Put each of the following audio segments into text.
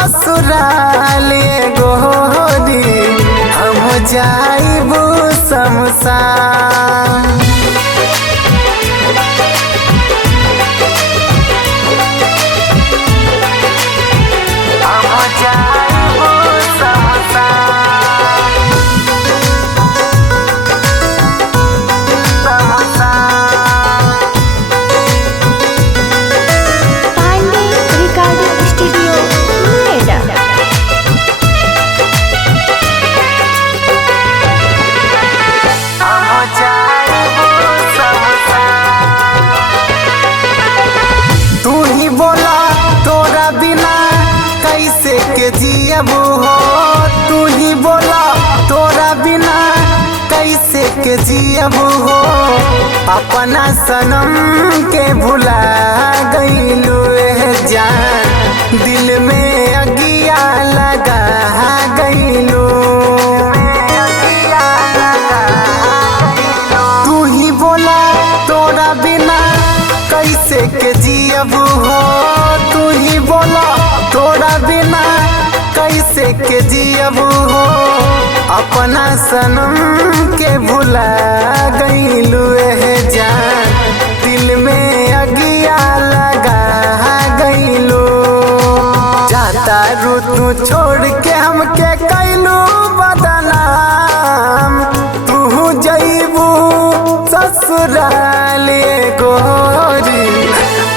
ससुराल गोरी हम जाइबू शमशान। जियबू हो तू ही बोला तोरा बिना कैसे के जियबू हो। अपना सनम के भुला गईलू जान दिल में अगिया लगा गईलू। तू ही बोला तोरा बिना कैसे के जियबू हो। तू ही बोला तोरा बिना कैसे के जियबू हो। अपना सनम के भुला गईलू जान दिल में अगिया लगा गईलू। जाता रू तू छोड़ के हमके कैलू बदनाम। तू जईबू ससुराल गोरी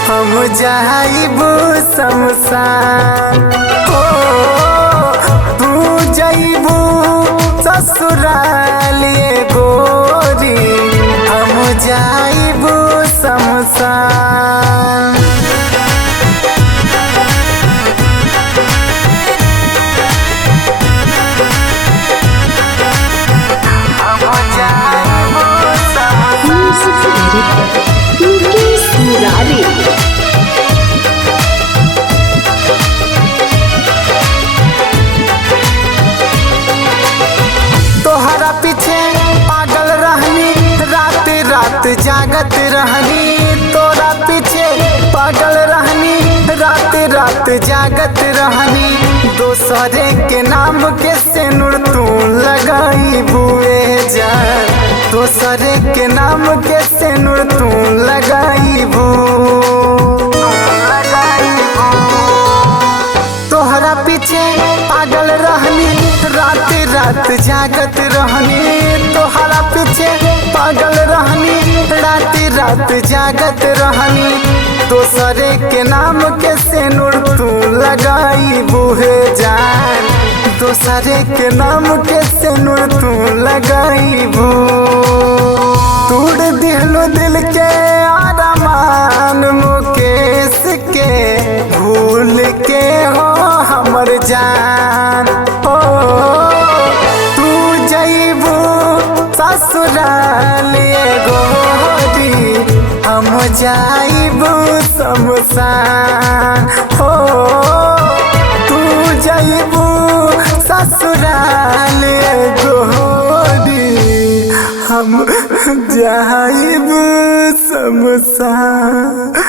हम जाइबू शमशान। ससुराल गोरी हम जाइबू शमशान। तोहरा पीछे पागल रहनी रात रात जागत रहनी। तोरा पीछे पागल रहनी रात रात जागत रहनी। दोसरे के नाम के सिनुर तू लगाई बुए जान। दोसरे के नाम के सिनुर तू लगाई बू। तोहरा पीछे पागल रहनी रात रात जागत रहनी। तोहरा पीछे पागल रहनी रात रात जागत रहनी। दोसरे के नाम के सिनुर तू लगाई बुहे जान। दोसरे के नाम के सिनुर तू लगाई बू। तोड़ दिलो दिल के आरमान मुकेश के भूल के हो हमर जान। हो तू जईबू ससुराल गोरी हम जाइबू शमशान। हो तू जईबू ससुराल गोरी हम जाइबू शमशान।